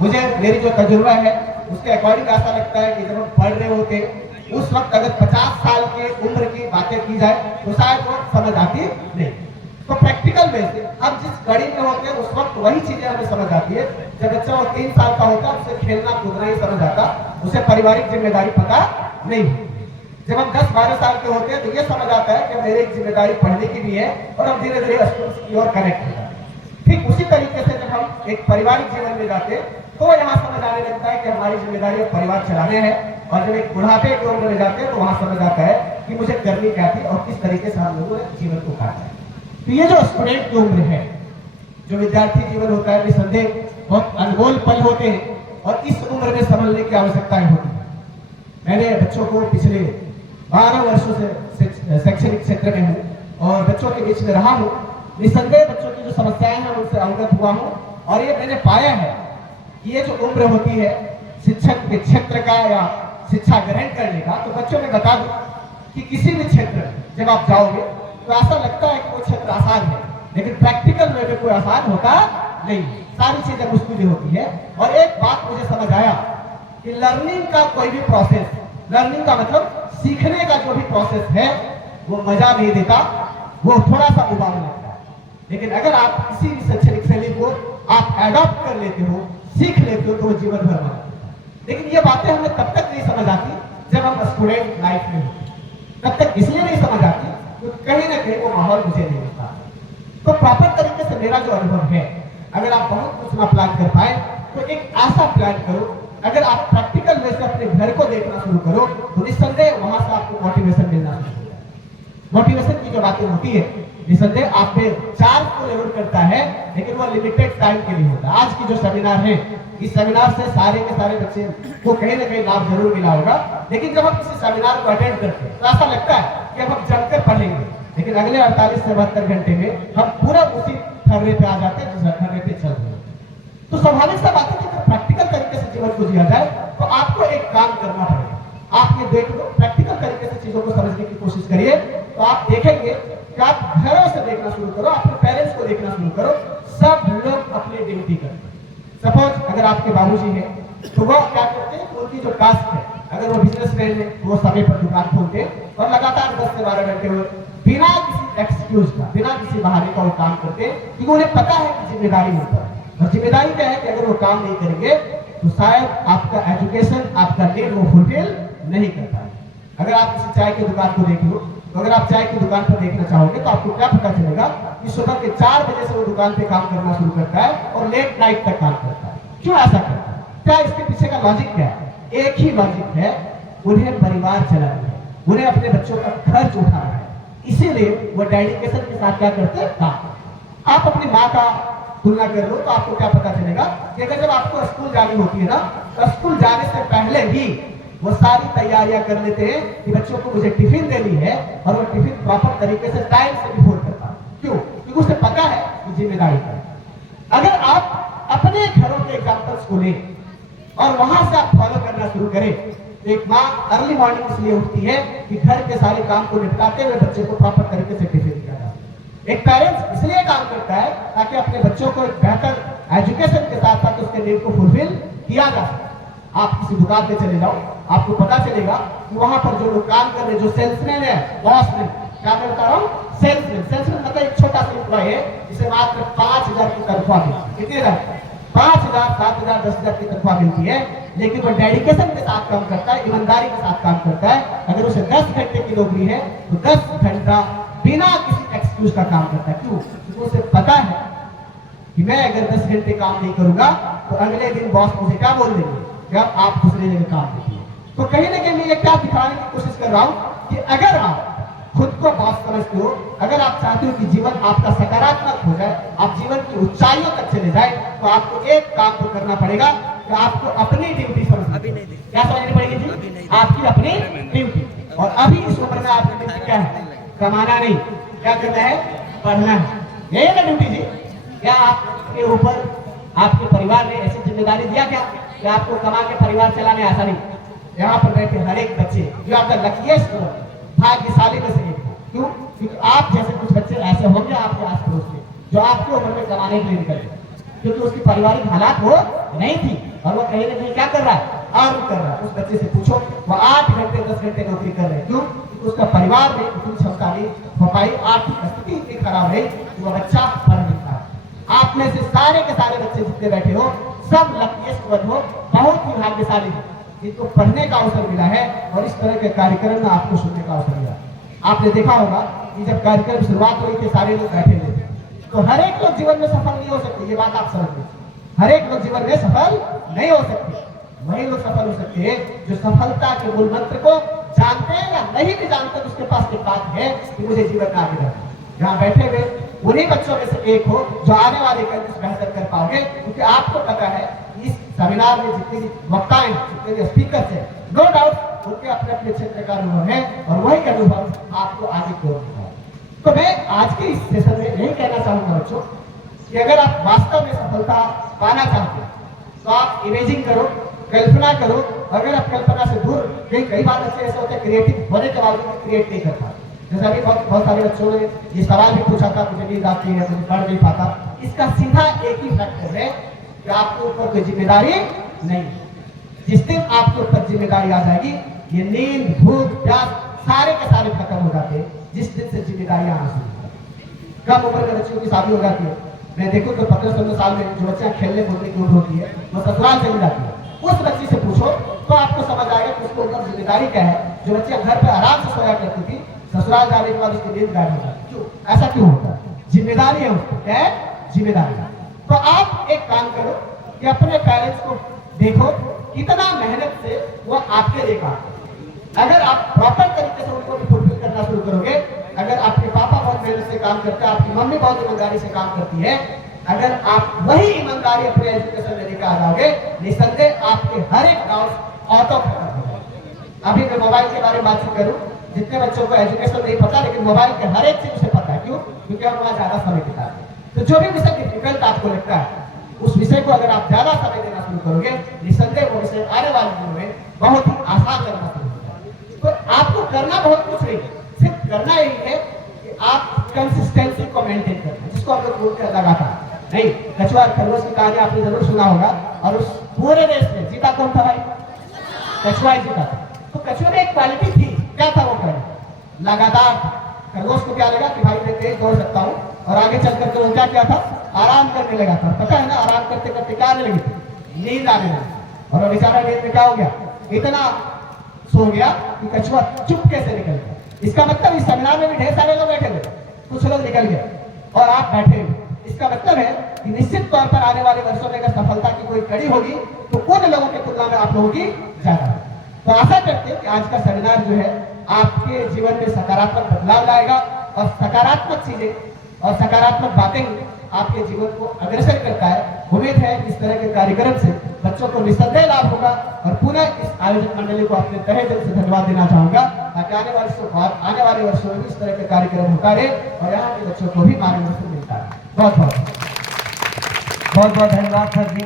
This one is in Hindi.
मुझे मेरी जो तजुर्बा है उसके अकॉर्डिंग ऐसा लगता है कि जब हम पढ़ रहे होते उस वक्त अगर 50 साल की उम्र की बातें की जाए तो शायद वो समझ आती नहीं। तो प्रैक्टिकल वे से हम जिस कड़ी में होते हैं उस वक्त वही चीजें हमें समझ आती है। जब बच्चा 3 साल का होता है उसे खेलना कूदना ही समझ आता, उसे पारिवारिक जिम्मेदारी पता नहीं। जब हम 10-12 साल के होते हैं तो ये समझ आता है कि मेरी एक जिम्मेदारी पढ़ने की भी है और हम धीरे धीरे स्कूल की ओर कनेक्ट होता है। ठीक उसी तरीके से जब हम एक पारिवारिक जीवन में जाते तो यहाँ समझ आने लगता है कि हमारी जिम्मेदारी परिवार चलाने हैं। और जब एक बुढ़ापे की उम्र में जाते हैं तो वहां समझ आता है कि मुझे करनी क्या थी और किस तरीके से हम लोगों ने जीवन को काटा है। तो ये जो स्टूडेंट की उम्र है, जो विद्यार्थी जीवन होता है, निसंदेह बहुत अनमोल पल होते हैं और इस उम्र में संभलने की आवश्यकताएं होती है। मैंने बच्चों को पिछले 12 वर्षों से शैक्षणिक क्षेत्र में हूँ और बच्चों के बीच में रहा हूँ। निसंदेह बच्चों की जो समस्याएं हैं उनसे अवगत हुआ हूँ और ये मैंने पाया है कि ये जो उम्र होती है शिक्षक के क्षेत्र का या शिक्षा ग्रहण करने का, तो बच्चों में बता दूं कि किसी भी क्षेत्र जब आप जाओगे तो ऐसा लगता है कि वो क्षेत्र आसान है, लेकिन प्रैक्टिकल वे में कोई आसान होता नहीं। सारी चीजें मुश्किल होती है। और एक बात मुझे समझ आया कि लर्निंग का कोई भी प्रोसेस, लर्निंग का मतलब सीखने का जो भी प्रोसेस है वो मजा नहीं देता, वो थोड़ा सा उबाऊ लगता है। लेकिन अगर आप किसी भी शैक्षणिक शैली को आप एडॉप्ट कर लेते हो, सीख लेते हो, तो वो जीवन भर में। लेकिन ये बातें हमें तब तक नहीं समझ आती जब हम स्टूडेंट लाइफ में होते। तब तक इसलिए नहीं समझ आती क्योंकि कहीं ना कहीं वो माहौल मुझे नहीं मिलता। तो प्रॉपर तरीके से मेरा जो अनुभव है, अगर आप बहुत कुछ ना प्लान कर पाए तो एक ऐसा प्लान करो। अगर आप प्रैक्टिकल वे से अपने घर को देखना शुरू करो तो निस्संदेह वहां से आपको मोटिवेशन मिलना शुरू हो जाए। मोटिवेशन की जो बातें होती है निस्संदेह आप में चार्ज को जरूर करता है, लेकिन वो लिमिटेड टाइम के लिए होता है। आज की जो सेमिनार है, इस सेमिनार से सारे के सारे बच्चे को कहीं ना कहीं लाभ जरूर मिला होगा। लेकिन जब हम किसी सेमिनार को अटेंड करते हैं तो ऐसा लगता है कि हम जमकर पढ़ेंगे, लेकिन अगले 48 से 72 घंटे में हम पूरा उसी ठर्रे पे आ जाते हैं जिस ठर्रे पे चल रहे हैं। तो स्वाभाविक सा बात है कि अगर प्रैक्टिकल तरीके से जीवन को जिया जाए तो आपको एक काम करना पड़ेगा। आप ये देख लो, प्रैक्टिकल तरीके से चीजों को समझने की कोशिश करिए तो आप देखेंगे कि आप घरों से देखना शुरू करो, अपने पेरेंट्स को देखना शुरू करो। सब लोग अपनी ड्यूटी करते हैं। सपोज अगर आपके बाबूजी हैं तो वो क्या करते हैं, उनकी जो टास्क है, अगर वो बिजनेसमैन है वो समय पर दुकान खोलते हैं और लगातार 10 से 12 घंटे बिना किसी एक्सक्यूज का, बिना किसी बहाने का वो काम करते हैं क्योंकि उन्हें पता है कि जिम्मेदारी होता है। और जिम्मेदारी क्या है कि अगर वो काम नहीं करेंगे तो शायद आपका एजुकेशन, आपका नीड वो फुलफिल नहीं कर पाए। अगर आप किसी चाय की दुकान को देख लो तो अगर आप चाय की दुकान पर देखना चाहोगे तो आपको क्या पता चलेगा कि सुबह के 4 बजे से वो दुकान पे काम करना शुरू करता है और लेट नाइट तक काम करता है। क्यों ऐसा करता है? क्या इसके पीछे का लॉजिक क्या है? एक ही लॉजिक है, उन्हें परिवार चलाना है, उन्हें अपने बच्चों का खर्च उठाना है। इसीलिए वो डेडिकेशन के साथ क्या करते हैं, काम। आप अपनी माँ का तुलना कर लो तो आपको क्या पता चलेगा कि अगर जब आपको स्कूल जानी होती है ना, तो स्कूल जाने से पहले ही वो सारी तैयारियां कर लेते हैं कि बच्चों को मुझे टिफिन देनी है और वो टिफिन प्रॉपर तरीके से टाइम से बिफोर करता है। क्यों? क्योंकि उसे पता है कि जिम्मेदारी है। अगर आप अपने घरों के एग्जाम्पल्स को लें और वहां से आप फॉलो करना शुरू करें, एक माँ अर्ली मॉर्निंग इसलिए उठती है कि घर के सारे काम को निपटाते हुए बच्चे को प्रॉपर तरीके से टिफिन दिया जाए। एक पेरेंट्स इसलिए काम करता है ताकि अपने बच्चों को एक बेहतर एजुकेशन के साथ साथ उसके नीड को फुलफिल किया जा सके। आप किसी दुकान पे चले जाओ, आपको पता चलेगा कि वहां पर जो लोग काम कर रहे, जो सेल्समैन है, बॉस ने क्या करता हूँ, सेल्समैन। सेल्समैन मतलब एक छोटा सा एम्प्लॉय है जिसे मात्र 5,000 की तनख्वाह मिलती है। कितनी हजार? 5,000, 7,000, 10,000 की तनख्वाह मिलती है, लेकिन वो डेडिकेशन के साथ काम करता है, ईमानदारी के साथ काम करता है। अगर उसे 10 घंटे की नौकरी है तो 10 घंटा बिना किसी एक्सक्यूज का काम करता है। क्यों? क्योंकि उसे पता है कि मैं अगर 10 घंटे काम नहीं करूंगा तो अगले दिन बॉस मुझे क्या बोल देंगे, जब आप दूसरे जगह काम देखिए। तो कहीं ना कहीं मैं ये क्या दिखाने की कोशिश कर रहा हूं कि अगर आप खुद को बॉस समझते हो, अगर आप चाहते हो कि जीवन आपका सकारात्मक हो जाए, आप जीवन की ऊंचाइयों तक चले जाए, तो आपको एक काम तो करना पड़ेगा कि आपको अपनी ड्यूटी समझनी। क्या समझनी पड़ेगी जी? आपकी अपनी ड्यूटी। और अभी इस उम्र में आपकी ड्यूटी क्या है? कमाना नहीं, क्या करना है? पढ़ना है। यही है ना ड्यूटी जी? क्या आपके ऊपर आपके परिवार ने ऐसी जिम्मेदारी दिया क्या कि आपको कमा के परिवार चलाने ऐसा नहीं? यहाँ पर बैठे हर एक बच्चे जो आपका लकीएस्ट भाग्यशाली में से एक है। क्यों? क्योंकि आप जैसे कुछ बच्चे ऐसे होंगे आपके आस पड़ोस के जो आपकी उम्र में कमाने के लिए निकले। क्योंकि उसकी पारिवारिक हालात वो नहीं थी और वो कहीं ना कहीं क्या कर रहा है, अर्न कर रहा है। उस बच्चे से पूछो, वो 8 घंटे 10 घंटे नौकरी कर रहे हैं। क्यों? क्योंकि उसका परिवार में उतनी क्षमता नहीं हो पाई, आर्थिक स्थिति इतनी खराब है कि वो बच्चा पढ़ नहीं पाया। आप में से सारे के सारे बच्चे जितने बैठे हो, सब लकीएस्ट वन हो, बहुत ही भाग्यशाली हो जिनको पढ़ने का अवसर मिला है और इस तरह के कार्यक्रम में आपको सुनने का अवसर मिला। आपने देखा होगा कि जब कार्यक्रम शुरुआत हुई थी सारे लोग बैठे हुए थे, तो हर एक लोग जीवन में सफल नहीं हो सकते, ये बात आप समझ लीजिए। हर एक लोग जीवन में सफल नहीं हो सकते, वही लोग सफल हो सकते हैं जो सफलता के मूल मंत्र को जानते हैं या नहीं भी जानते, तो उसके पास एक बात है कि मुझे जीवन में आगे बढ़ना। यहाँ बैठे हुए उन्हीं बच्चों में से एक हो जो आने वाले कल कुछ बेहतर कर पाओगे, क्योंकि आपको पता है इस सेमिनार में जितने भी वक्ताएं, जितने भी स्पीकर है, नो डाउट उनके अपने अपने क्षेत्र का अनुभव है और वही अनुभव आपको आगे की ओर दिखाएगा। तो मैं आज के इस सेशन में यही कहना चाहूंगा बच्चों कि अगर आप वास्तव में सफलता पाना चाहते हैं तो आप इमेजिंग करो, कल्पना करो। अगर आप कल्पना से दूर, कई बार बच्चे ऐसे होते हैं क्रिएटिव होने के बावजूद क्रिएट नहीं कर पाते। जैसे अभी बहुत सारे बच्चों ने ये सवाल भी पूछा था, मुझे नींद आती है, मुझे पढ़ नहीं पाता। इसका सीधा एक ही फैक्टर है कि आपके ऊपर कोई जिम्मेदारी नहीं। जिस दिन आपके ऊपर जिम्मेदारी आ जाएगी, ये नींद, भूख, प्यास सारे के सारे खत्म हो जाते हैं। जिस दिन से जिम्मेदारी आना शुरू होती है, कम उम्र के बच्चों की शादी हो जाती है। मैं देखूं तो 15-16 साल में जो बच्चा खेलने कूदने की उम्र होती है, वो ससुराल चली जाती है। उस बच्ची से पूछो तो आपको समझ आएगा कि उसको ऊपर जिम्मेदारी क्या है। जो बच्चे घर पे आराम से सोया करती थी, ससुराल जाने के बाद उसकी नींद गायब हो जाती है। क्यों? ऐसा क्यों होता है? जिम्मेदारी है उसको। क्या है? जिम्मेदारी। तो आप एक काम करो कि अपने पेरेंट्स को देखो कितना मेहनत से वो आपके लिए काम। अगर आप प्रॉपर तरीके से उनको भी फुलफिल करना शुरू करोगे, अगर आपके पापा बहुत मेहनत से काम करते हैं, आपकी मम्मी बहुत ईमानदारी से काम करती है, अगर आप वही ईमानदारी अपने एजुकेशन में लेकर आ जाओगे, निसंदेह आपके हर एक डाउट ऑटो खत्म हो जाएगा। अभी मैं मोबाइल के बारे में बातचीत करूं, जितने बच्चों को एजुकेशन नहीं पता, लेकिन मोबाइल के हर एक चीज उसे पता है। क्यों? क्योंकि हम वहां ज्यादा समय बिताते हैं। तो जो भी विषय डिफिकल्ट आपको लगता है, उस विषय को अगर आप ज्यादा समय देना शुरू करोगे, निसंदेह वो विषय आने वाले दिनों में बहुत ही आसान लगना शुरू हो जाएगा। तो आपको करना बहुत कुछ नहीं, सिर्फ करना यही है कि आप कंसिस्टेंसी को मेंटेन करना, जिसको हम लोग बोलते हैं लगातार। नहीं, कछुआ और खरगोश की कहानी आपने जरूर सुना होगा, और उस पूरे रेस में जीता कौन था भाई? कछुआ ही जीता था। तो कछुआ में एक क्वालिटी थी, क्या था वो? करना लगातार था। खरगोश को क्या लगा कि भाई मैं तेज दौड़ सकता हूँ, और आगे चल करके वो क्या था? आराम करने लगा था। पता है ना, आराम करते करते क्या आने लगी थी? नींद आने लगी। और बेचारा नींद में क्या हो गया? इतना सो गया कि कछुआ चुपके से निकल गया। इसका मतलब इस सेमिनार में भी ढेर सारे लोग बैठे थे, कुछ लोग निकल गए और आप बैठे हुए। इसका मतलब है कि निश्चित तौर पर आने वाले वर्षों में अगर सफलता की कोई कड़ी होगी तो उन लोगों की तुलना में आप लोगों की ज्यादा है। तो आशा करते हैं कि आज का सेमिनार जो है आपके जीवन में सकारात्मक बदलाव लाएगा, और सकारात्मक चीजें और सकारात्मक बातें आपके जीवन को अग्रसर करता है। उम्मीद है इस तरह के कार्यक्रम से बच्चों को निस्संदेह लाभ होगा, और पुनः इस आयोजक मंडली को अपने तहे दिल से धन्यवाद देना चाहूंगा, ताकि आने वाले वर्षों में भी इस तरह के कार्यक्रम होता रहे और यहाँ के बच्चों को भी मार्गदर्शन मिलता है। बहुत बहुत धन्यवाद सर जी।